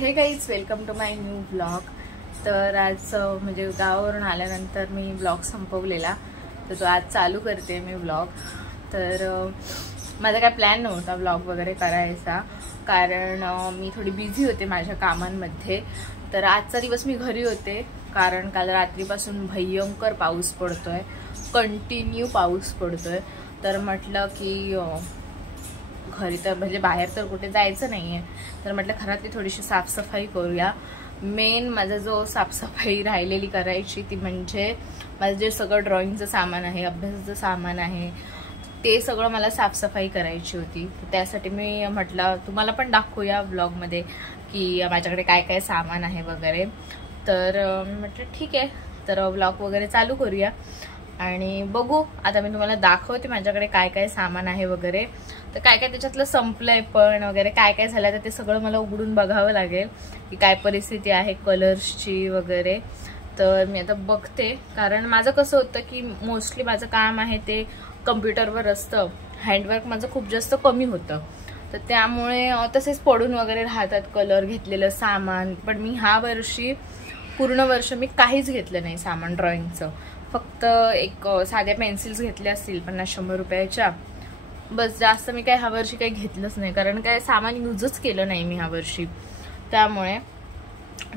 हे guys, welcome to my new blog. तर आज म्हणजे गावावरून आल्यानंतर मी ब्लॉग संपवलेला, तर तो आज चालू करते मी ब्लॉग। तर माझा काय प्लॅन नव्हता ब्लॉग वगैरे करायचा, कारण मी थोडी बिझी होते माझ्या कामांमध्ये। तर आजचा दिवस मी घरी होते, कारण काल रात्रीपासून भयंकर पाऊस पडतोय, कंटिन्यू पाऊस पडतोय। तर म्हटलं की घरी तर म्हणजे बाहेर तर कुठे जायचं नाहीये, तर म्हटलं घरातली थोडीशी साफसफाई करूया। मेन माझा जो साफसफाई राहिलेली करायची ती म्हणजे माझं जे सगळं ड्रॉइंगचं सामान आहे, अभ्यासाचं सामान आहे, ते सगळं मला साफसफाई करायची होती। त्यासाठी मी म्हटलं तुम्हाला पण दाखवूया ब्लॉगमध्ये की माझ्याकडे काय काय सामान आहे वगैरे। तर म्हटलं ठीक आहे, तर ब्लॉग वगैरे चालू करूया आणि बघू। आता मी तुम्हाला दाखवते माझ्याकडे काय काय सामान आहे वगैरे। तर काय काय त्याच्यातलं संपलंय पण वगैरे काय काय झालं तर ते सगळं मला उघडून बघावं लागेल की काय परिस्थिती आहे कलर्सची वगैरे। तर मी आता बघते, कारण माझं कसं होतं की मोस्टली माझं काम आहे ते कम्प्युटरवर असतं, हँडवर्क माझं खूप जास्त कमी होतं। तर त्यामुळे तसेच पडून वगैरे राहतात कलर घेतलेलं सामान। पण मी ह्या वर्षी पूर्ण वर्ष मी काहीच घेतलं नाही सामान ड्रॉइंगचं, फक्त एक साध्या पेन्सिल्स घेतल्या असतील 50-100 रुपयाच्या, बस। जास्त मी काय ह्या वर्षी काही घेतलंच नाही, कारण काय सामान यूजच केलं नाही मी ह्या वर्षी, त्यामुळे।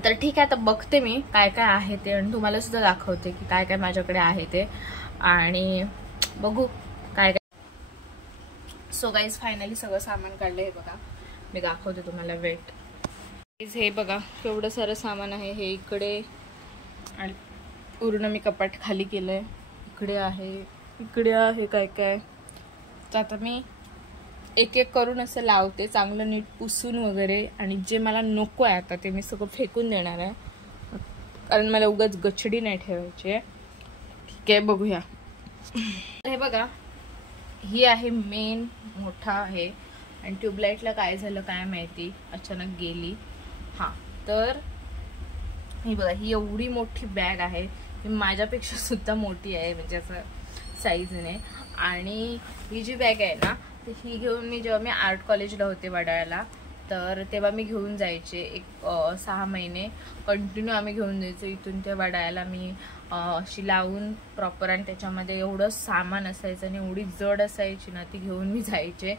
तर ठीक आहे, आता बघते मी काय काय आहे ते आणि तुम्हाला सुद्धा दाखवते की काय काय माझ्याकडे आहे ते, आणि बघू काय काय। सो गाईज, फायनली सगळं सामान काढलं आहे बघा, मी दाखवते तुम्हाला। वेट, हे बघा केवढं सारं सामान आहे हे इकडे, आणि पूर्ण मी कपाट खाली केलंय। इकडे आहे काय काय। तर आता मी एक एक करून असं लावते, चांगलं नीट पुसून वगैरे, आणि जे मला नको आहे आता ते मी सगळं फेकून देणार आहे, कारण मला उगाच गचडी नाही ठेवायची आहे। ठीक आहे, बघूया। हे बघा, ही आहे मेन मोठा आहे, आणि ट्यूबलाईटला काय झालं काय माहिती, अचानक गेली। हां, तर ही बघा, ही एवढी मोठी बॅग आहे, ही माझ्यापेक्षा सुद्धा मोठी आहे म्हणजे असं साईजने। आणि ही जी बॅग आहे ना, तर ही घेऊन मी जेव्हा मी आर्ट कॉलेजला होते वडाळ्याला, तर तेव्हा मी घेऊन जायचे एक 6 महिने कंटिन्यू आम्ही घेऊन जायचो इथून ते वडाळ्याला। मी अशी लावून प्रॉपर, आणि त्याच्यामध्ये एवढं सामान असायचं आणि एवढी जड असायची ना, ती घेऊन मी जायचे,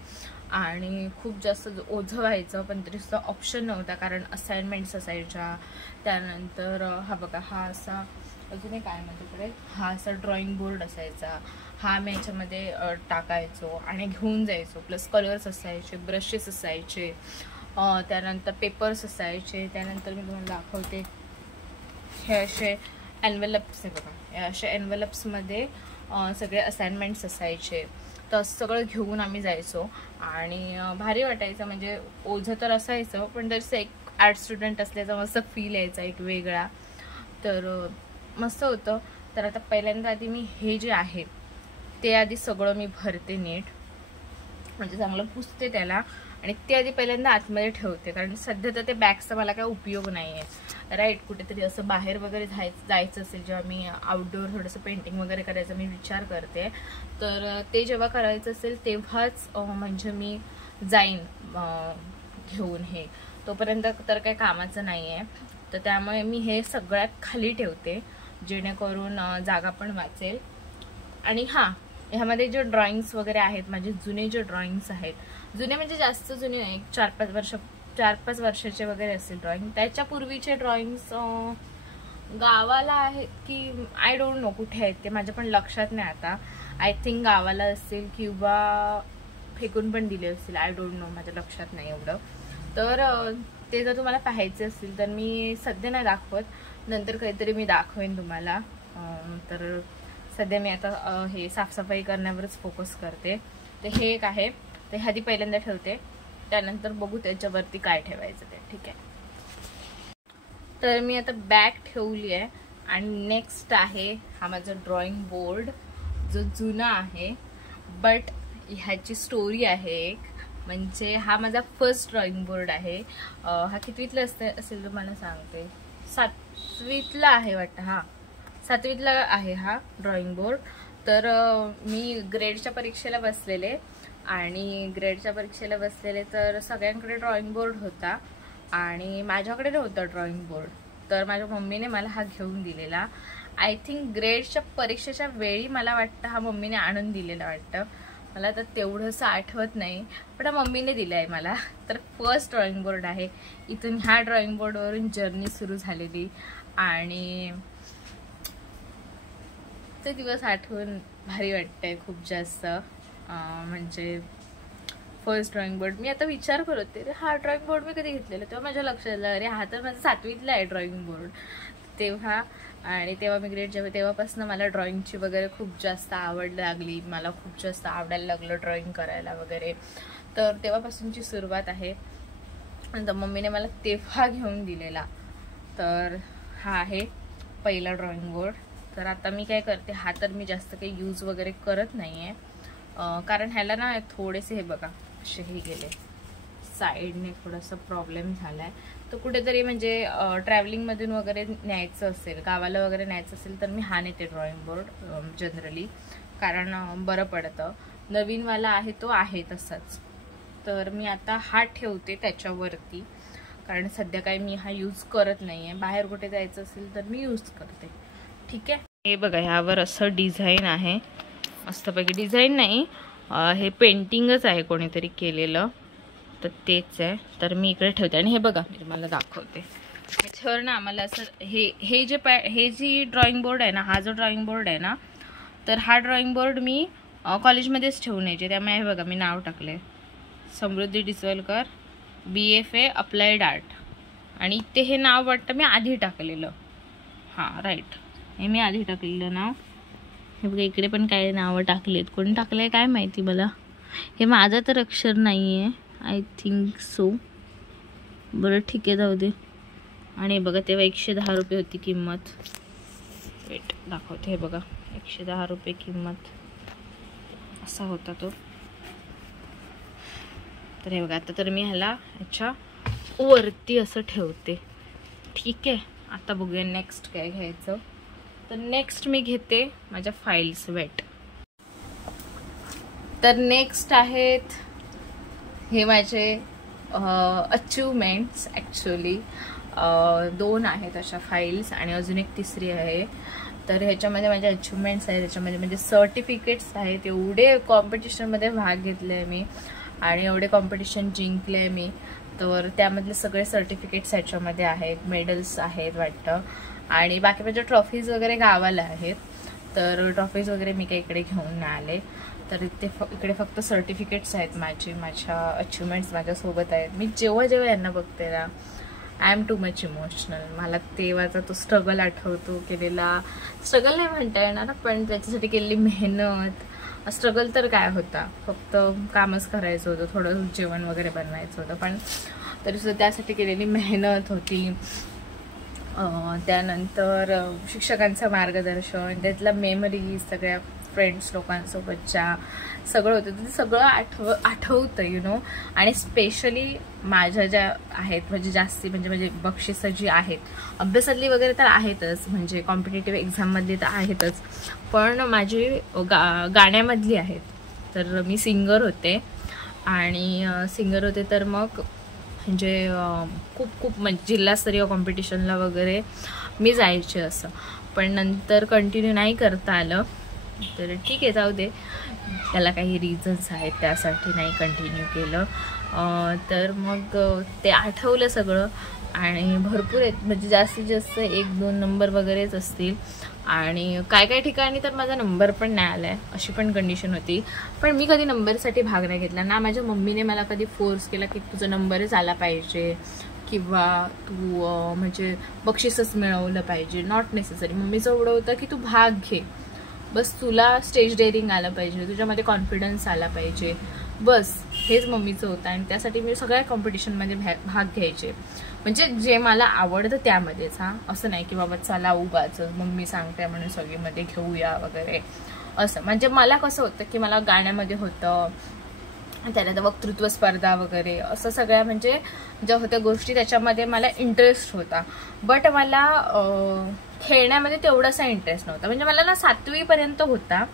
आणि खूप जास्त ओझं व्हायचं। पण तरी सुद्धा ऑप्शन नव्हता, कारण असाइनमेंट्स असायच्या। त्यानंतर हा बघा, हा असा अजून काय माझ्याकडे, हा असा ड्रॉइंग बोर्ड असायचा, हा मी याच्यामध्ये टाकायचो आणि घेऊन जायचो। प्लस कलर्स असायचे, ब्रशेस असायचे, त्यानंतर पेपर्स असायचे। त्यानंतर मी तुम्हाला दाखवते, हे असे एनवेलप्स आहे बघा, हे असे एनवेलप्समध्ये सगळे असाइनमेंट्स असायचे। तर सगळं घेऊन आम्ही जायचो, आणि भारी वाटायचं, म्हणजे ओझं तर असायचं पण तसं एक आर्ट स्टुडंट असल्याचा मस्त फील यायचा एक वेगळा, तर मस्त होतं। तर आता पहिल्यांदा आधी मी हे जे आहे ते आधी सगळं मी भरते नीट, म्हणजे चांगलं पुसते त्याला, आणि ते आधी पहिल्यांदा आतमध्ये ठेवते, कारण सध्या तर ते बॅगचा मला काय उपयोग नाही आहे, राईट। कुठेतरी असं बाहेर वगैरे जायचं असेल, जेव्हा मी आउटडोअर थोडंसं पेंटिंग वगैरे करायचं मी विचार करते, तर ते जेव्हा करायचं असेल तेव्हाच म्हणजे मी जाईन घेऊन, हे तोपर्यंत तर काही कामाचं नाही आहे। तर त्यामुळे मी हे सगळ्यात खाली ठेवते, जेणेकरून जागा पण वाचेल। आणि हां, ह्यामध्ये जे ड्रॉइंग्स वगैरे आहेत, माझे जुने जे ड्रॉइंग्स आहेत, जुने म्हणजे जास्त जुने नाही, 4-5 वर्षाचे वगैरे असतील ड्रॉइंग। त्याच्यापूर्वीचे ड्रॉइंग्स गावाला आहेत की आय डोंट नो कुठे आहेत ते, माझ्या पण लक्षात नाही आता। आय थिंक गावाला असतील किंवा फेकून पण दिले असतील, आय डोंट नो, माझ्या लक्षात नाही एवढं। तर ते जर तुम्हाला पाहायचे असतील तर मी सध्या नाही दाखवत, नंतर काहीतरी मी दाखवेन तुम्हाला। तर सध्या मी आता हे साफसफाई करण्यावरच फोकस करते। तर हे एक आहे, ते आधी पहिल्यांदा ठेवते, त्यानंतर बघू त्याच्यावरती काय ठेवायचं ते। ठीक आहे, तर मी आता बॅग ठेवली आहे, आणि नेक्स्ट आहे हा माझा ड्रॉइंग बोर्ड, जो जुना आहे, बट ह्याची स्टोरी आहे एक, म्हणजे हा माझा फर्स्ट ड्रॉइंग बोर्ड आहे। हा कितवीतला असेल तुम्हाला सांगते, 7वीतला आहे वाटतं, हां 7वीतला आहे हा ड्रॉइंग बोर्ड। तर मी ग्रेडच्या परीक्षेला बसलेले, तर सगळ्यांकडे ड्रॉइंग बोर्ड होता, आणि माझ्याकडे नव्हतं ड्रॉइंग बोर्ड, तर माझ्या मम्मीने मला हा घेऊन दिलेला. आय थिंक ग्रेडच्या परीक्षेच्या वेळी मला वाटतं हा मम्मीने आणून दिलेला वाटतं, मला तर तेवढंसं आठवत नाही, पण मम्मीने दिलं आहे मला. तर फर्स्ट ड्रॉइंग बोर्ड आहे. इथून ह्या ड्रॉइंग बोर्डवरून जर्नी सुरू झालेली आणि ते दिवस आठवून भारी वाटतंय खूप जास्त. म्हणजे फर्स्ट ड्रॉइंग बोर्ड मी आता विचार करत होते, हा ड्रॉइंग बोर्ड मी कधी घेतलेला, तेव्हा माझ्या लक्षात आलं अरे हा तर माझा 7वीतला आहे ड्रॉइंग बोर्ड तेव्हा. आणि तेव्हा मी ग्रेड जेव्हा तेव्हापासून मला ड्रॉइंगची वगैरे खूप जास्त आवड लागली, मला खूप जास्त आवडायला लागलं ड्रॉइंग करायला वगैरे, तर तेव्हापासूनची सुरुवात आहे. नंतर मम्मीने मला तेव्हा घेऊन दिलेला. तर हा आहे पहिला ड्रॉइंग बोर्ड. तर आता मी काय करते, हा तर मी जास्त काही यूज वगैरे करत नाही आहे, कारण ह्याला ना थोडेसे हे बघा असे हे गेले साईडने, थोडासा प्रॉब्लेम झाला आहे. तर कुठेतरी म्हणजे ट्रॅव्हलिंगमधून वगैरे न्यायचं असेल, गावाला वगैरे न्यायचं असेल तर मी हा नेते ड्रॉइंग बोर्ड जनरली, कारण बरं पडतं. नवीनवाला आहे तो आहे तसाच, तर मी आता हा ठेवते त्याच्यावरती, कारण सध्या काही मी हा यूज करत नाही आहे. बाहेर कुठे जायचं असेल तर मी यूज करते. ठीक आहे. हे बघा ह्यावर असं डिझाईन आहे मस्तपैकी, डिझाईन नाही हे पेंटिंगच आहे कोणीतरी केलेलं, तर तेच आहे. तर मी इकडे ठेवते आणि हे बघा मी तुम्हाला दाखवते. ह्याच्यावर ना आम्हाला असं हे जी ड्रॉइंग बोर्ड आहे ना, हा जो ड्रॉइंग बोर्ड आहे ना, तर हा ड्रॉइंग बोर्ड मी कॉलेजमध्येच ठेवून यायचे. त्यामुळे हे बघा मी नाव टाकले समृद्धी डिसवलकर BFA अप्लाइड आर्ट, आणि इथे हे नाव वाटतं मी आधी टाकलेलं. हां राईट, हे मी आधी टाकलेलं नाव. हे बघा इकडे पण काय नावं टाकलेत, कोणी टाकलंय काय माहिती मला, हे माझं तर अक्षर नाही आहे आय थिंक सो. बरं ठीक आहे जाऊ दे. आणि बघा तेव्हा 110 रुपये होती किंमत. वेट दाखवते, हे बघा 110 रुपये किंमत असा होता तो. तर हे बघा आता तर मी ह्याला ह्याच्या वरती असं ठेवते. ठीक आहे. आता बघूया नेक्स्ट काय घ्यायचं. तर नेक्स्ट मी घेते माझ्या फाईल्स वेट. तर नेक्स्ट आहेत हे माझे अचिव्हमेंट्स. ॲक्च्युली 2 आहेत अशा फाईल्स आणि अजून एक तिसरी आहे. तर ह्याच्यामध्ये माझे अचिव्हमेंट्स आहेत, त्याच्यामध्ये म्हणजे सर्टिफिकेट्स आहेत. एवढे कॉम्पिटिशनमध्ये भाग घेतले आहे मी आणि एवढे कॉम्पिटिशन जिंकले आहे मी, तर त्यामधले सगळे सर्टिफिकेट्स ह्याच्यामध्ये आहेत, मेडल्स आहेत वाटतं. आणि बाकी माझ्या ट्रॉफीज वगैरे गावाला आहेत, तर ट्रॉफीज वगैरे मी काही इकडे घेऊन नाही आले. तर इकडे फक्त सर्टिफिकेट्स आहेत माझ्या अचिव्हमेंट्स माझ्यासोबत आहेत. मी जेव्हा यांना बघते ना, I am too much emotional. मला तेव्हाचा तो स्ट्रगल आठवतो, केलेला स्ट्रगल नाही म्हणता येणार, पण त्याच्यासाठी केलेली मेहनत. स्ट्रगल तर काय होता, फक्त कामच करायचं होतं, थोडं जेवण वगैरे बनवायचं होतं, पण तरीसुद्धा त्यासाठी केलेली मेहनत होती. त्यानंतर शिक्षकांचं मार्गदर्शन, त्यातला मेमरी, सगळ्या फ्रेंड्स लोकांसोबतच्या सगळं होतं, ते सगळं आठवतं यु नो. आणि स्पेशली माझ्या ज्या आहेत म्हणजे जास्ती म्हणजे बक्षिसं जी आहेत, अभ्यासातली वगैरे तर आहेतच, म्हणजे कॉम्पिटेटिव्ह एक्झाममधली तर आहेतच, पण माझी गाण्यामधली आहेत. तर मी सिंगर होते तर मग म्हणजे खूप म्हणजे जिल्हास्तरीय कॉम्पिटिशनला वगैरे मी जायचे असं, पण नंतर कंटिन्यू नाही करता आलं. तर ठीक आहे जाऊ दे, त्याला काही रिझन्स आहेत, त्यासाठी नाही कंटिन्यू केलं. तर मग ते आठवलं सगळं आणि भरपूर आहेत, म्हणजे जास्तीत जास्त 1-2 नंबर वगैरेच असतील. आणि काय ठिकाणी तर माझा नंबर पण नाही आला आहे, अशी पण कंडिशन होती. पण मी कधी नंबरसाठी भाग नाही घेतला ना. माझ्या मम्मीने मला कधी फोर्स केला की तुझा नंबरच आला पाहिजे किंवा तू म्हणजे बक्षीसच मिळवलं पाहिजे. Not necessary. मम्मीचं एवढं होतं की तू भाग घे, बस तुला स्टेज डेअरिंग आलं पाहिजे, तुझ्यामध्ये कॉन्फिडन्स आला पाहिजे, बस हेच मम्मीचं होतं. आणि त्यासाठी मी सगळ्या कॉम्पिटिशनमध्ये भाग घ्यायचे, म्हणजे जे मला आवडतं त्यामध्येच. असं नाही की बाबा चला उगाच मम्मी सांगते म्हणून सगळीमध्ये घेऊया वगैरे असं. म्हणजे मला कसं होतं की मला गाण्यामध्ये होतं, त्यानंतर वक्तृत्व स्पर्धा वगैरे असं सगळ्या म्हणजे ज्या होत्या गोष्टी त्याच्यामध्ये मला इंटरेस्ट होता. बट मला खेळण्यामध्ये तेवढासा इंटरेस्ट नव्हता. म्हणजे मला ना 7वी पर्यंत होता,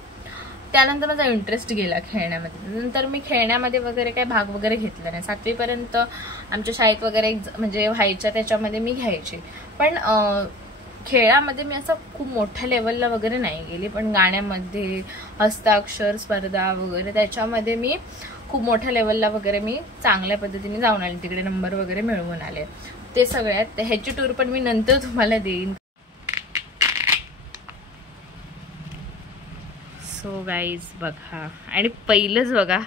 त्यानंतर माझा इंटरेस्ट गेला खेळण्यामध्ये. नंतर मी खेळण्यामध्ये वगैरे काही भाग वगैरे घेतला नाही. 7वी पर्यंत आमच्या शाळेत वगैरे म्हणजे व्हायच्या त्याच्यामध्ये मी घ्यायचे, पण खेळामध्ये मी असं खूप मोठ्या लेवलला वगैरे नाही गेली. पण गाण्यामध्ये, हस्ताक्षर स्पर्धा वगैरे त्याच्यामध्ये मी खूप मोठ्या लेवलला वगैरे मी चांगल्या पद्धतीने जाऊन आले, तिकडे नंबर वगैरे मिळवून आले. ते सगळ्यात ह्याची टूर पण मी नंतर तुम्हाला देईन. सो गाईज बघा, आणि पहिलंच बघा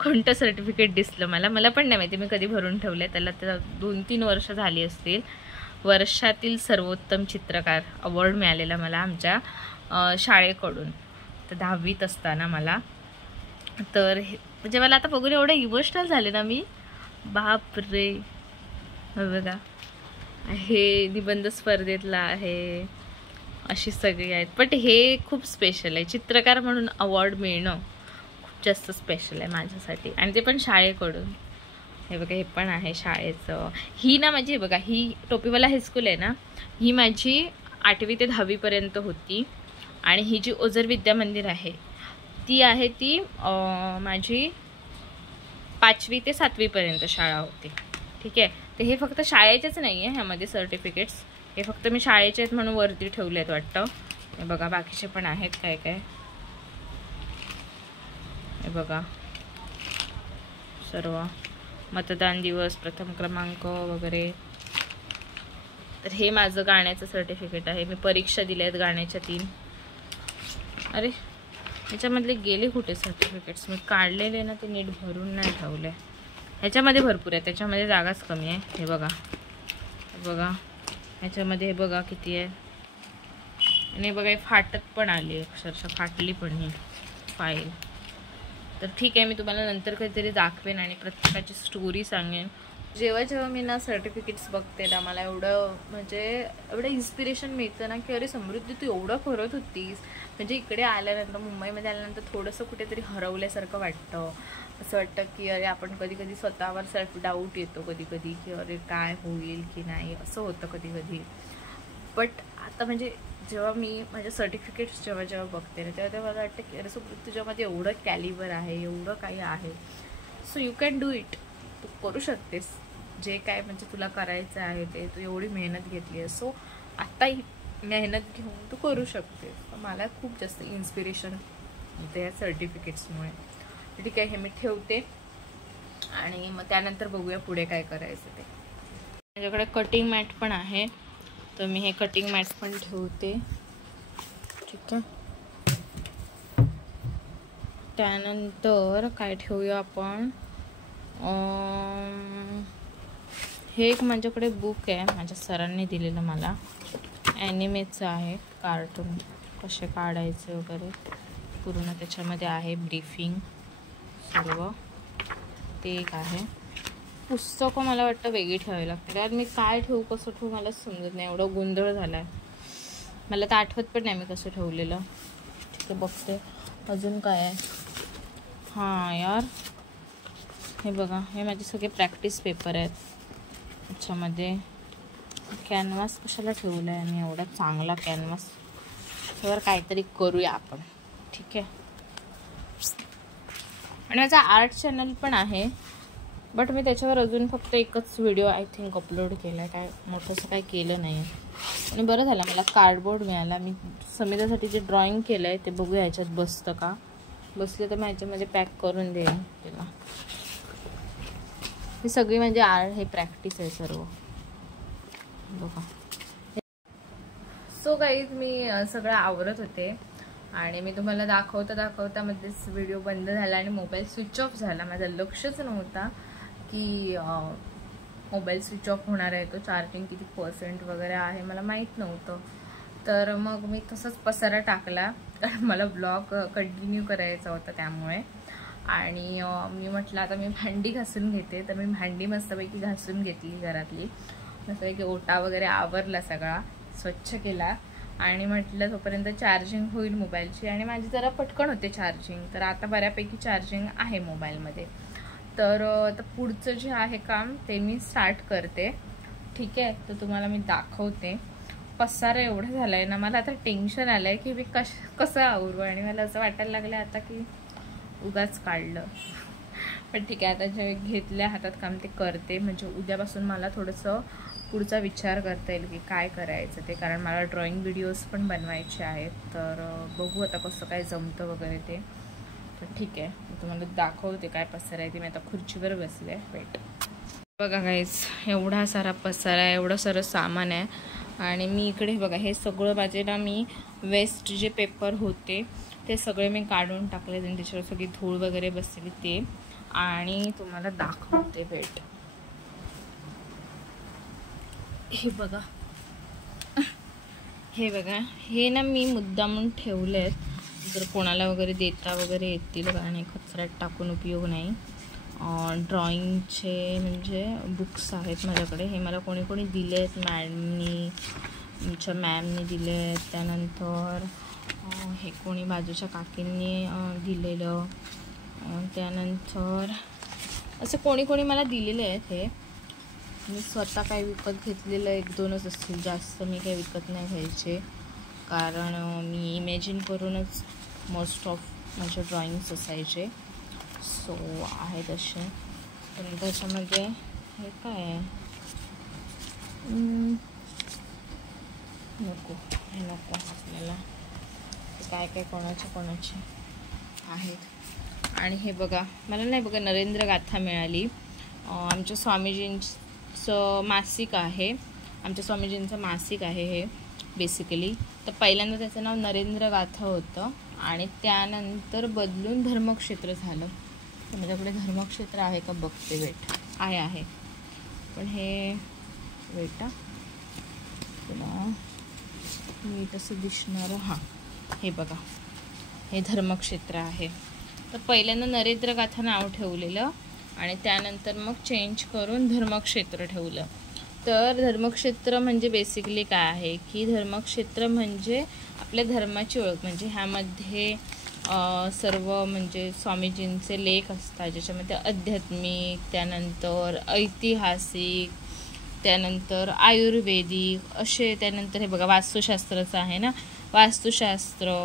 कोणतं सर्टिफिकेट दिसलं मला पण नाही माहिती मी कधी भरून ठेवलं आहे त्याला. तर 2-3 वर्ष झाली असतील. वर्षातील सर्वोत्तम चित्रकार अवॉर्ड मिळालेला मला आमच्या शाळेकडून, तर 10वीत असताना मला. तर म्हणजे मला आता बघून एवढं इमोशनल झाले ना मी, बाप रे. बघा, हे निबंध स्पर्धेतला आहे, अशी सगळी आहेत. बट हे खूप स्पेशल आहे, चित्रकार म्हणून अवॉर्ड मिळणं खूप जास्त स्पेशल आहे माझ्यासाठी, आणि ते पण शाळेकडून. हे बघा, हे पण आहे शाळेचं. ही ना माझी, बघा ही टोपीवाला हायस्कूल आहे ना, ही माझी 8वी ते 10वी पर्यंत होती. आणि ही जी ओझर विद्या मंदिर आहे ती आहे ती माझी 5वी ते 7वी पर्यंत शाळा होती. ठीक आहे. तर हे फक्त शाळेचेच नाही आहे ह्यामध्ये सर्टिफिकेट्स, हे फक्त मी शाळेचे आहेत म्हणून वरती ठेवले आहेत वाटतं. हे बघा, बाकीचे पण आहेत काय काय. हे बघा, सर्व मतदान दिवस, प्रथम क्रमांक वगैरे. तर हे माझं गाण्याचं सर्टिफिकेट आहे. मी परीक्षा दिल्या आहेत गाण्याच्या 3. अरे ह्याच्यामधले गेले कुठे सर्टिफिकेट्स? मी काढलेले ना, ते नीट भरून नाही ठेवले. ह्याच्यामध्ये भरपूर आहे, त्याच्यामध्ये जागाच कमी आहे. हे बघा, हे बघा, ह्याच्यामध्ये हे बघा किती आहे. आणि बघा, हे फाटत पण आली आहे, अक्षरशः फाटली पण ही फाईल. तर ठीक आहे, मी तुम्हाला नंतर कधीतरी दाखवेन आणि प्रत्येकाची स्टोरी सांगेन. जेव्हा जेव्हा मी ना सर्टिफिकेट्स बघते ना, मला एवढं इन्स्पिरेशन मिळतं ना, की अरे समृद्धी तू एवढं करत होतीस. म्हणजे इकडे आल्यानंतर, मुंबईमध्ये आल्यानंतर थोडंसं कुठेतरी हरवल्यासारखं वाटतं. असं वाटतं की अरे आपण कधी कधी स्वतःवर सेल्फ डाऊट येतो कधी कधी, की अरे काय होईल की नाही, असं होतं कधी कधी. बट आता म्हणजे जेव्हा मी माझे सर्टिफिकेट्स जेव्हा बघते ना, तेव्हा मला वाटतं की अरे समृद्धी तुझ्यामध्ये एवढं कॅलिबर आहे, एवढं काही आहे. So you can do it. तू करू शकतेस जे काय म्हणजे तुला करायचं आहे ते. तू एवढी मेहनत घेतली आहे, सो आत्ताही मेहनत घेऊन तू करू शकतेस. मला खूप जास्त इन्स्पिरेशन मिळते या सर्टिफिकेट्समुळे. ठीक आहे, हे मी ठेवते आणि मग त्यानंतर बघूया पुढे काय करायचं ते. माझ्याकडे कटिंग मॅट पण आहे, तर मी हे कटिंग मॅट्स पण ठेवते. ठीक आहे. त्यानंतर काय ठेवूया आपण, हे एक माझ्याकडे बुक आहे, माझ्या सरांनी दिलेलं मला, ॲनिमेचं आहे, कार्टून कसे काढायचे वगैरे पूर्ण त्याच्यामध्ये आहे, ब्रीफिंग सर्व. ते एक आहे. पुस्तकं मला वाटतं वेगळी ठेवावी लागते, कारण मी काय ठेवू कसं ठेवू मला समजत नाही, एवढं गोंधळ झाला आहे. मला तर आठवत पण नाही मी कसं ठेवलेलं. ठीक आहे, बघते अजून काय आहे. हां यार, हे बघा, हे माझे सगळे प्रॅक्टिस पेपर आहेत. त्याच्यामध्ये कॅनव्हास कशाला ठेवला आहे मी, एवढा चांगला कॅनव्हास. त्यावर काहीतरी करूया आपण. ठीक आहे. आणि माझा आर्ट चॅनल पण आहे, बट मी त्याच्यावर अजून फक्त एकच व्हिडिओ आय थिंक अपलोड केला आहे, काय मोठंसं काय केलं नाही. आणि बरं झालं मला कार्डबोर्ड मिळाला. मी समितासाठी जे ड्रॉइंग केलं आहे ते बघूया ह्याच्यात बसतं का. बसले तर मी ह्याच्यामध्ये पॅक करून देईन त्याला. ही सगळी म्हणजे आर्ट, हे प्रॅक्टिस आहे सर्व. बघा. सो गाईज, मी सगळं आवरत होते आणि मी तुम्हाला दाखवता मध्येच व्हिडिओ बंद झाला आणि मोबाईल स्विच ऑफ झाला. माझं लक्षच नव्हता की मोबाईल स्विच ऑफ होणार आहे. तो चार्जिंग किती % वगैरे आहे मला माहीत नव्हतं. तर मग मी तसंच पसारा टाकला, कारण मला ब्लॉग कंटिन्यू करायचा होता त्यामुळे. आणि मी म्हटलं आता मी भांडी घासून घेते. तर मी भांडी मस्तपैकी घासून घेतली घरातली, मस्तपैकी ओटा वगैरे आवरला, सगळा स्वच्छ केला. आणि म्हटलं तोपर्यंत चार्जिंग होईल मोबाईलची, आणि माझी जरा पटकन होते चार्जिंग. तर आता बऱ्यापैकी चार्जिंग आहे मोबाईलमध्ये. तर आता पुढचं जे आहे काम ते मी स्टार्ट करते. ठीक आहे, तर तुम्हाला मी दाखवते. पसारा एवढा झाला आहे ना, मला आता टेन्शन आलं आहे की मी कसं आवरू. आणि मला असं वाटायला लागलं आता की उगाच काढलं. पण ठीक आहे, आता जे घेतल्या हातात काम ते करते. म्हणजे उद्यापासून मला थोडंसं पुढचा विचार करता येईल की काय करायचं ते. कारण मला ड्रॉइंग व्हिडिओज पण बनवायचे आहेत. तर बघू आता कसं काय जमतं वगैरे ते. तर ठीक आहे, मी तुम्हाला दाखवते काय पसारा आहे ते. मी आता खुर्चीवर बसले आहे. वेट बघा गाईज, एवढा सारा पसारा आहे, एवढं सारं सामान आहे. आणि मी इकडे बघा हे सगळं माझे ना, मी वेस्ट जे पेपर होते ते सगळे मी काढून टाकले आणि त्याच्यावर सगळी धूळ वगैरे बसलेली ते. आणि तुम्हाला दाखवते. वेट हे बघा, हे बघा, हे ना मी मुद्दामून ठेवले आहेत जर कोणाला वगैरे देता वगैरे येतील. आणि कचऱ्यात टाकून उपयोग नाही. ड्रॉइंगचे म्हणजे बुक्स आहेत माझ्याकडे. हे मला कोणी कोणी दिले आहेत, मॅडमनी, आमच्या मॅमनी दिले आहेत. त्यानंतर हे कोणी बाजूच्या काकींनी दिलेलं. त्यानंतर असं कोणी कोणी मला दिलेले आहेत. हे मी स्वतः काही विकत घेतलेलं 1-2च असतील, जास्त मी काही विकत नाही घ्यायचे. कारण मी इमॅजिन करूनच मोस्ट ऑफ माझे ड्रॉइंग्स असायचे. सो आहेत असे. पण त्याच्यामध्ये हे काय आहे, नको, हे नको आपल्याला. काय काय कोणाचे आहेत. आणि हे बघा, मला नाही बघा नरेंद्र गाथा मिळाली. आमच्या स्वामीजींचं मासिक आहे. आमच्या स्वामीजींचं मासिक आहे हे बेसिकली. तर पहिल्यांदा त्याचं नाव नरेंद्र गाथा होतं आणि त्यानंतर बदलून धर्मक्षेत्र झालं. तर माझ्याकडे धर्मक्षेत्र आहे का बघते. वेट आहे. पण हे वेट तुला मी तसं दिसणार. हां, हे बघा, हे धर्मक्षेत्र आहे. तर पहिल्यांदा नरेंद्र गाथा नाव ठेवलेलं आणि त्यानंतर मग चेंज करून धर्मक्षेत्र ठेवलं. तर धर्मक्षेत्र म्हणजे बेसिकली काय आहे की धर्मक्षेत्र म्हणजे आपल्या धर्माची ओळख. म्हणजे ह्यामध्ये सर्व म्हणजे स्वामीजींचे लेख असतात, ज्याच्यामध्ये आध्यात्मिक, त्यानंतर ऐतिहासिक, त्यानंतर आयुर्वेदिक असे. त्यानंतर हे बघा वास्तुशास्त्राचं आहे ना, वास्तुशास्त्र,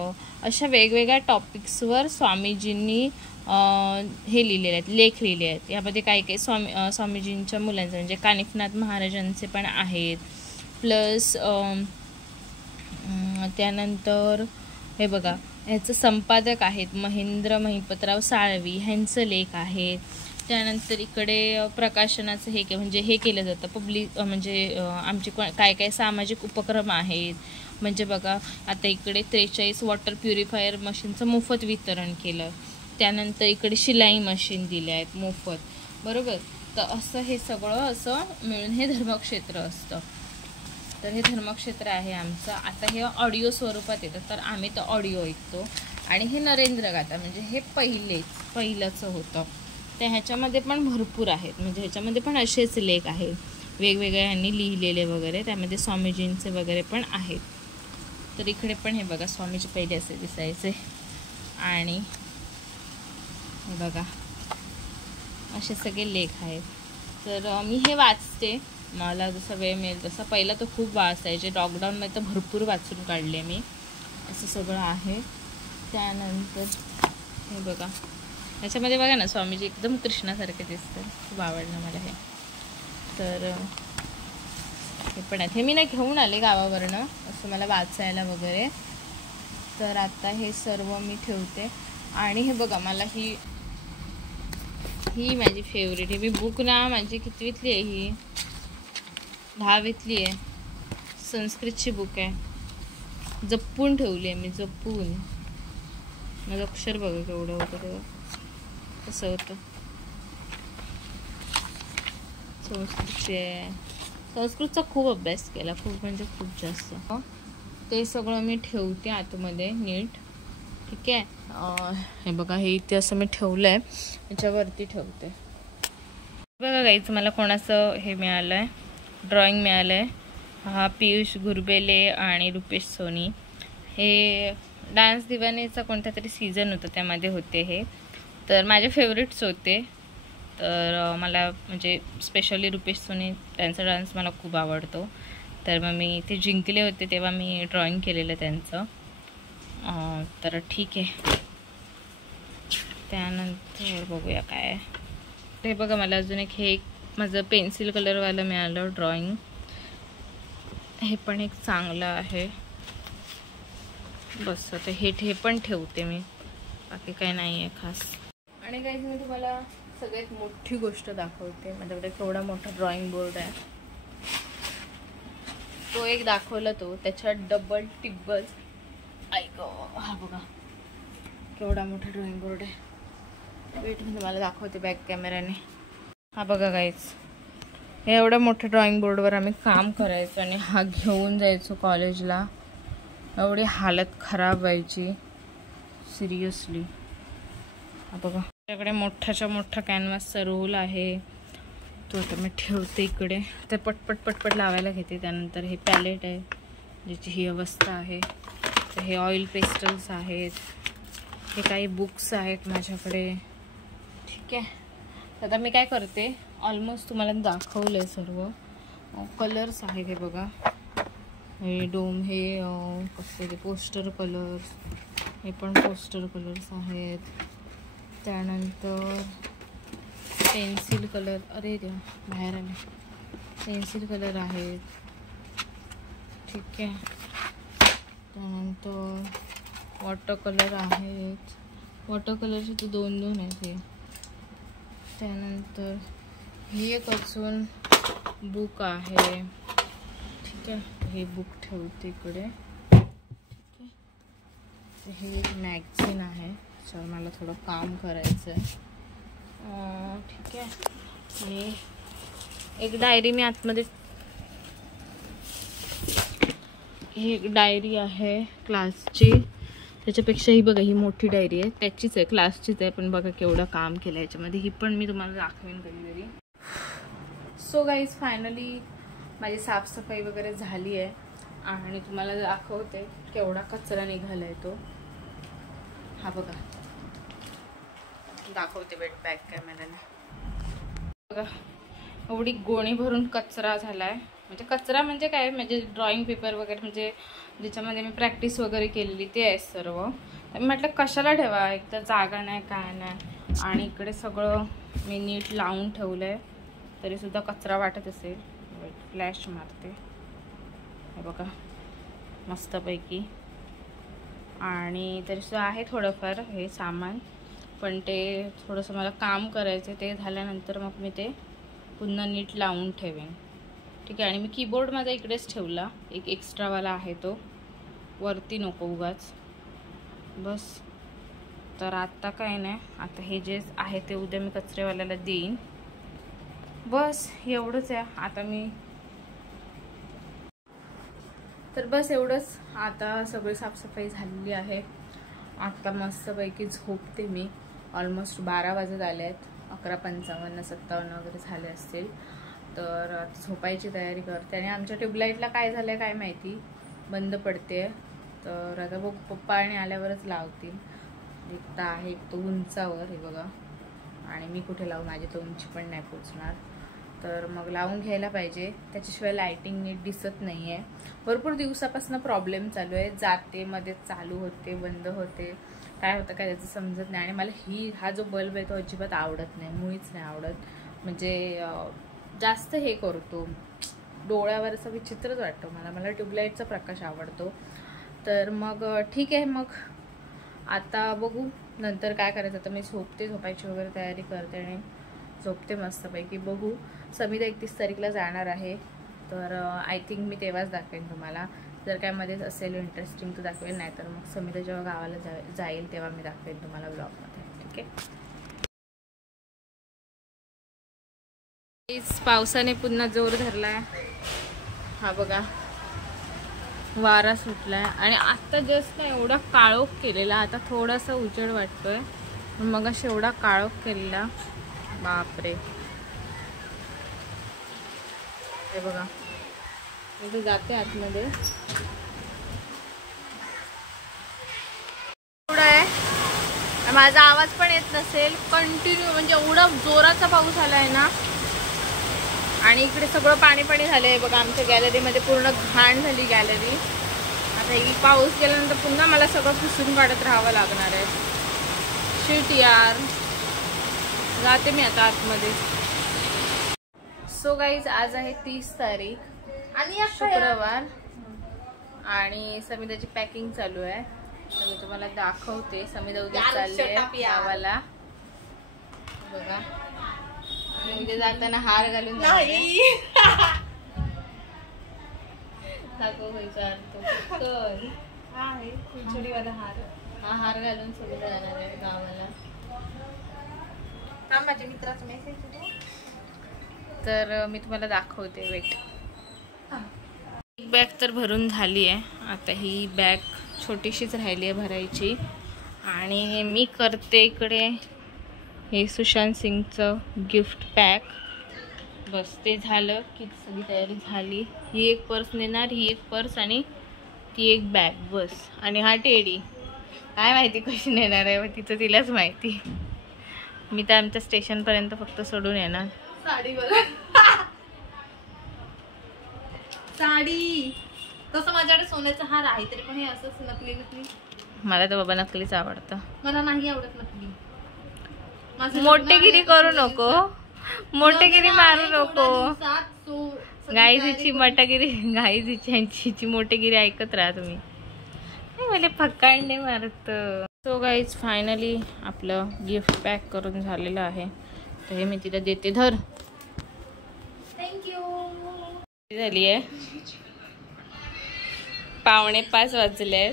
अशा वेगवेगळ्या टॉपिक्सवर स्वामीजींनी हे लिहिलेले आहेत, लेख लिहिले आहेत. यामध्ये काही काही स्वामीजींच्या मुलांचे म्हणजे कानिफनाथ महाराजांचे पण आहेत. प्लस त्यानंतर हे बघा, ह्याचं संपादक आहेत महेंद्र महिपतराव साळवी, ह्यांचं लेख आहेत. त्यानंतर इकडे प्रकाशनाचं हे म्हणजे हे केलं जातं पब्लिक, म्हणजे आमचे काय काय सामाजिक उपक्रम आहेत. म्हणजे बघा, आता इकडे 43 वॉटर प्युरिफायर मशीनचं मोफत वितरण केलं. त्यानंतर इकडे शिलाई मशीन दिल्या आहेत मोफत, बरोबर. तर असं हे सगळं असं मिळून हे धर्मक्षेत्र असतं. तर हे धर्मक्षेत्र आहे आमचं. आता हे ऑडिओ स्वरूपात येतं, तर आम्ही तर ऑडिओ ऐकतो. आणि हे नरेंद्र गाथा म्हणजे हे पहिलंच होतं. तर ह्याच्यामध्ये पण भरपूर आहेत. म्हणजे ह्याच्यामध्ये पण असेच लेख आहेत वेगवेगळे ह्यांनी लिहिलेले वगैरे. त्यामध्ये स्वामीजींचे वगैरे पण आहेत. तर इकडे पण हे बघा, स्वामीजी पहिले असे दिसायचे. आणि हे बघा, असे सगळे लेख आहेत. तर मी हे वाचते, मला जसा वेळ मिळेल तसा. पहिला तर खूप वाचायचे, लॉकडाऊनमध्ये तर भरपूर वाचून काढले मी. असं सगळं आहे. त्यानंतर हे बघा, ह्याच्यामध्ये बघा ना स्वामीजी एकदम कृष्णासारखे दिसतात. खूप आवडलं मला हे. तर हे पण आहेत. हे मी नाही घेऊन आले गावावरनं, असं मला वाचायला वगैरे. तर आता हे सर्व मी ठेवते. आणि हे बघा, मला ही माझी फेवरेट आहे. मी बुक ना माझी कितवीतली आहे, ही 10वीतली आहे. संस्कृतची बुक आहे. जपून ठेवली आहे मी, जपून. माझं अक्षर बघा केवढं होतं तेव्हा, कसं होतं. संस्कृतची आहे. संस्कृतचा खूप अभ्यास केला, खूप म्हणजे खूप जास्त. ते सगळं मी ठेवते आतमध्ये नीट, ठीक आहे. हे बघा, हे इथे असं मी ठेवलं आहे, याच्यावरती ठेवते. बघा गाईच, मला कोणाचं हे मिळालं आहे, ड्रॉइंग मिळालं आहे. हा पियुष गुरबेले आणि रुपेश सोनी. हे डान्स दिवानेचा कोणता तरी सीझन होता, त्यामध्ये होते हे. तर माझे फेवरेट्स होते. तर मला म्हणजे स्पेशली रुपेश सोनी, त्यांचा डान्स मला खूप आवडतो. तर मग मी ते जिंकले होते तेव्हा मी ड्रॉइंग केलेलं त्यांचं. तर ठीक आहे. त्यानंतर बघूया काय. हे बघा मला अजून एक माझं पेन्सिल कलरवालं मिळालं ड्रॉइंग. हे पण एक चांगलं आहे. बस आता हे पण ठेवते मी, बाकी काही नाही आहे खास. आणि काही मी तुम्हाला सगळ्यात मोठी गोष्ट दाखवते. माझ्याकडे केवढा मोठा ड्रॉइंग बोर्ड आहे. तो एक दाखवला, तो त्याच्यात डबल टिब्बल ऐक. हा बघा केवढा मोठा ड्रॉइंग बोर्ड आहे. वेट मी तुम्हाला दाखवते बॅक कॅमेऱ्याने. हा बघा गाईज, हे एवढ्या मोठ्या ड्रॉइंग बोर्डवर आम्ही काम करायचो आणि हा घेऊन जायचो कॉलेजला. एवढी हालत खराब व्हायची सिरियसली. हा बघा त्याच्याकडे मोठाच्या मोठा कॅनव्हासचा रोल आहे, तो आता मी ठेवते इकडे. ते पटपट लावायला घेते. त्यानंतर हे पॅलेट आहे ज्याची ही अवस्था आहे. तर हे ऑइल पेस्टल्स आहेत. हे काही बुक्स आहेत माझ्याकडे. ठीक आहे. आता मी काय करते, ऑलमोस्ट तुम्हाला दाखवलं आहे सर्व. कलर्स आहेत हे बघा. हे डोम, हे कसले ते पोस्टर कलर्स, हे पण पोस्टर कलर्स आहेत. त्यानंतर पेन्सिल कलर, अरे द्या बाहेर आले, पेन्सिल कलर आहेत. ठीक आहे. त्यानंतर वॉटर कलर आहेत. वॉटर कलरचे तर 2 आहेत हे. त्यानंतर हे एक अजून बुक आहे. ठीक आहे. हे बुक ठेवते इकडे. ठीक आहे. हे एक मॅगझिन आहे, त्याच्यावर मला थोडं काम करायचं आहे. ठीक आहे. हे एक डायरी मी आतमध्ये, ही एक डायरी आहे क्लासची. त्याच्यापेक्षा ही बघा, ही मोठी डायरी आहे, त्याचीच आहे, क्लासचीच आहे. पण बघा केवढं काम केलं याच्यामध्ये. ही पण मी तुम्हाला दाखवेन कधीतरी. सो गाईज फायनली माझी साफसफाई वगैरे झाली आहे आणि तुम्हाला दाखवते केवढा कचरा निघाला आहे तो. हा बघा दाखवते वेट बॅक कॅमेऱ्याने. बघा एवढी गोणी भरून कचरा झाला आहे. म्हणजे कचरा म्हणजे काय, म्हणजे ड्रॉइंग पेपर वगैरे, म्हणजे ज्याच्यामध्ये मी प्रॅक्टिस वगैरे केलेली ते आहे सर्व. मी म्हटलं कशाला ठेवा, एक तर जागा नाही काय नाही. आणि इकडे सगळं मी नीट लावून ठेवलं आहे तरीसुद्धा कचरा वाटत असेल. फ्लॅश मारते. हे बघा मस्तपैकी. आणि तरीसुद्धा आहे थोडंफार हे सामान, पण ते थोडंसं मला काम करायचं. ते झाल्यानंतर मग मी ते पुन्हा नीट लावून ठेवेन. ठीक आहे. आणि मी कीबोर्ड माझा इकडेच ठेवला, एक एक्स्ट्रावाला आहे तो, वरती नको उगाच. बस. तर आता काय नाही, आता हे जे आहे ते उद्या मी कचरेवाल्याला देईन. बस एवढंच आहे आता मी. तर बस एवढंच. आता सगळी साफसफाई झालेली आहे. आता मस्तपैकी झोपते मी. ऑलमोस्ट 12 वाजत आले आहेत. 11:55, 57 वगैरे झाले असतील. तर झोपायची तयारी करते. आणि आमच्या ट्यूबलाईटला काय झालं आहे काय माहिती, बंद पडते. तर आता बघ पप्पा आणि आल्यावरच लावतील. एक तर आहे तो उंचावर, हे बघा. आणि मी कुठे लावू, माझी तो उंची पण नाही पोचणार. तर मग लावून घ्यायला पाहिजे. त्याच्याशिवाय लायटिंग नीट दिसत नाही आहे. भरपूर दिवसापासून प्रॉब्लेम चालू आहे. जाते, मध्ये चालू होते, बंद होते, काय होतं काय त्याचं समजत नाही. आणि मला हा जो बल्ब आहे तो अजिबात आवडत नाही, मुळीच नाही आवडत. म्हणजे जास्त हे करतो, डोळ्यावर असं विचित्रच वाटतं मला ट्यूबलाईटचा प्रकाश आवडतो. तर मग ठीक आहे. मग आता बघू नंतर काय करायचं. तर मी झोपते, झोपायची वगैरे तयारी करते आणि झोपते मस्तपैकी. बघू. समिता 31 तारीखला जाणार आहे, तर आय थिंक मी तेव्हाच दाखवेन तुम्हाला. जर काय मध्ये असेल इंटरेस्टिंग तर दाखवेन, नाही तर मग समिता जेव्हा गावाला जाईल तेव्हा मी दाखवेन तुम्हाला ब्लॉगमध्ये. ठीक आहे. पावसाने पुन्हा जोर धरलाय. हा बघा वारा सुटलाय. आणि आता जस्ट ना एवढा काळोख केलेला, आता थोडासा उजेड वाटतोय. मग असा एवढा काळोख केलेला, बापरे. हे बघा मी जाते आतमध्ये. एवढं आहे, माझा आवाज पण येत नसेल. कंटिन्यू म्हणजे एवढा जोराचा पाऊस आलाय ना. आणि इकडे सगळं पाणी पाणी झालंय बघा. आमच्या गॅलरीमध्ये पूर्ण घाण झाली गॅलरी. आता ही पाऊस गेल्यानंतर पुन्हा मला सगळं पुसून काढत राहावं लागणार आहे. शिट यार. जाते मी आता आतमध्ये. सो गाईज आज आहे 30 तारीख आणि शुक्रवार आणि समिताची पॅकिंग चालू आहे. तर मी तुम्हाला दाखवते. समिता उद्या चालली आहे गावाला बघा. उद्या जाताना हार घालून हा हार घालून सगळं जाणार आहे गावाला. माझ्या मित्राचा मेसेज तर मी तुम्हाला दाखवते. वेट. एक बॅग तर भरून झाली आहे. आता ही बॅग छोटीशीच राहिली आहे भरायची. आणि मी करते इकडे हे सुशांत सिंगचं गिफ्ट पॅक. बस ते झालं की सगळी तयारी झाली. ही एक पर्स नेणार, ही एक पर्स आणि ती एक बॅग बस. आणि हा टेडी काय माहिती कशी नेणार आहे तिचं तिलाच माहिती. मी तर आमच्या स्टेशनपर्यंत फक्त सोडून येणार. साडी बघा. साडी तसं माझ्याकडे सोन्याचा हार आहे तरी पण हे असंच नकली नकली. मला तर बाबा नकलीच आवडतं. मला नाही आवडत नकली. मोठेगिरी करू नको. मोठेगिरी मारू नको. गाईजीची मोठेगिरी गाईजीची मोठेगिरी ऐकत राहा तुम्ही. मला फक्कांडे मारत. सो गाईज फायनली आपलं गिफ्ट पॅक करून झालेलं आहे. तर हे मी तिला देते. धर. थँक्यू. झाली आहे 4:45 वाजले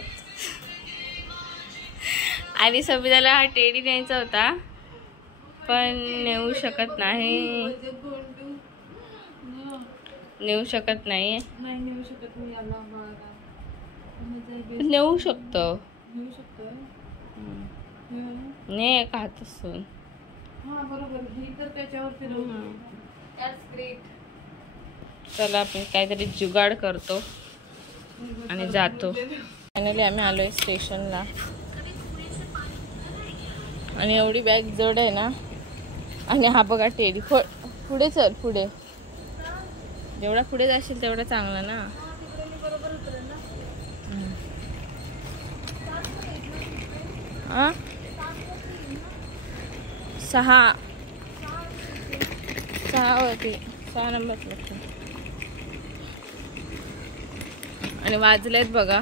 आणि समिताला हा टेडी न्यायचा होता पण नेऊ शकत नाही. नेऊ शकत नाही. नेऊ शकतो. नाही का हात असून. चला आपण काहीतरी जुगाड करतो आणि जातो. फायनली आम्ही आलोय स्टेशनला. आणि एवढी बॅग जड आहे ना. आणि हा बघा टेडी. पुढे चल. पुढे जेवढा पुढे जाशील तेवढा चांगला ना. आ 6 होती. 6 नंबर. आणि वाजलेत बघा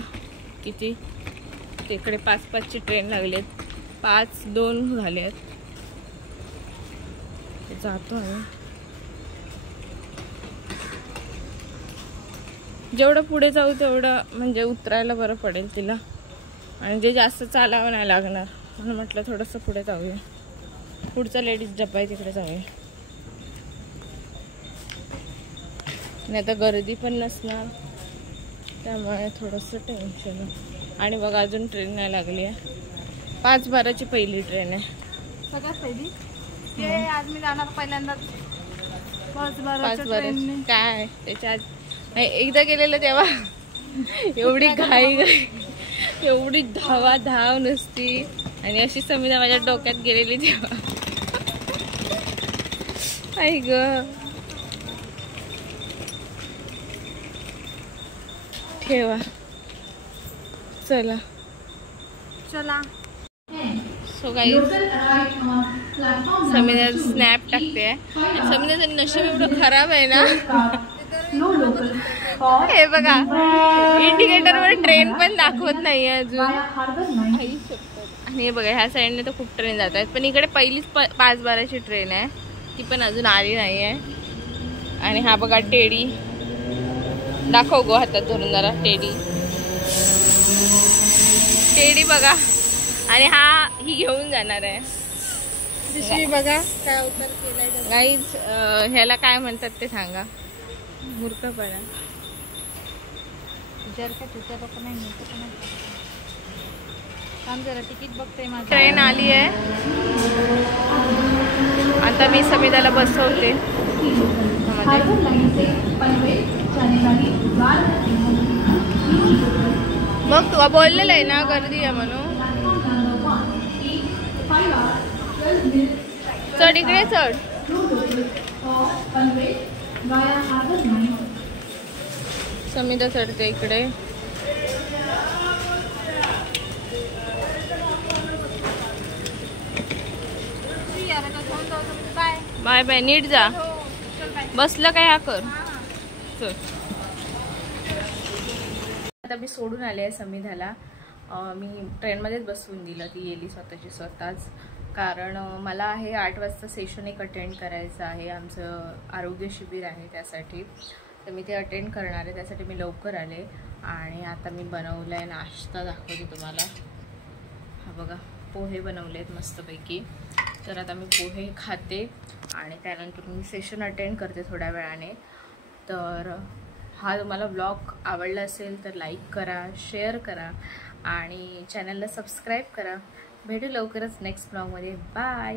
किती. तिकडे 5:05ची ट्रेन लागलेत. 5:02 झाले आहेत. जातो आहे. जेवढं पुढे जाऊ तेवढं म्हणजे उतरायला बरं पडेल तिला. आणि जे जास्त चालावं नाही लागणार म्हणून म्हटलं थोडंसं पुढे जाऊया. पुढचा लेडीज डब्बा आहे तिकडे जाऊया. नाही तर गर्दी पण नसणार त्यामुळे थोडंसं टेन्शन. आणि बघा अजून ट्रेन नाही लागली आहे. 5:12ची पहिली ट्रेन आहे. सगळ्यात पहिली. आज मी जाणार पहिल्यांदाच 5:12 काय त्याच्या एकदा गेलेलं तेव्हा एवढी घाई एवढी धाव नसती. आणि अशी समिधा माझ्या डोक्यात गेलेली तेव्हा. आई ग. ठेवा. चला. सो गाईज समिधा स्नॅप टाकते. समिधाचं नशीब एवढं खराब आहे ना. हे बघा इंडिकेटरवर ट्रेन पण दाखवत नाही अजून. आणि हे बघा ह्या साईडने तर खूप ट्रेन जात आहेत. पण इकडे पहिलीच 5:12ची ट्रेन आहे. ती पण अजून आली नाही आहे. आणि हा बघा टेडी. दाखव गो हातात धरून जरा. टेडी बघा. आणि ही घेऊन जाणार आहे. बघा काय उतार केलाय. गाईज ह्याला काय म्हणतात ते सांगा. मूर्खपणा. तिकीट बघते. ट्रेन आली आहे. आता मी समिधाला बसवते. मग तू बोललेलं आहे ना गर्दी आहे म्हणून. चढ इकडे चढ. समिता चढते इकडे. बाय बाय, नीट जा. बसलं काय हा कर. चल आता मी सोडून आले आहे समिधाला. मी ट्रेनमध्येच बसवून दिलं, ती गेली स्वतःची स्वतःच. कारण मला आहे 8 वाजता सेशन एक अटेंड करायचं आहे, आमचं आरोग्य शिबिर आहे त्यासाठी. तर मी ते अटेंड करणार आहे, त्यासाठी मी लवकर आले. आणि आता मी बनवलं आहे नाश्ता, दाखवते तुम्हाला. हा बघा, पोहे बनवले आहेत मस्तपैकी. तर आता मी पोहे खाते आणि त्यानंतर मी सेशन अटेंड करते थोड्या वेळाने. तर हा तुम्हाला ब्लॉग आवडला असेल तर लाईक करा, शेअर करा आणि चॅनलला सबस्क्राईब करा. भेटू लवकरच नेक्स्ट ब्लॉगमध्ये. बाय.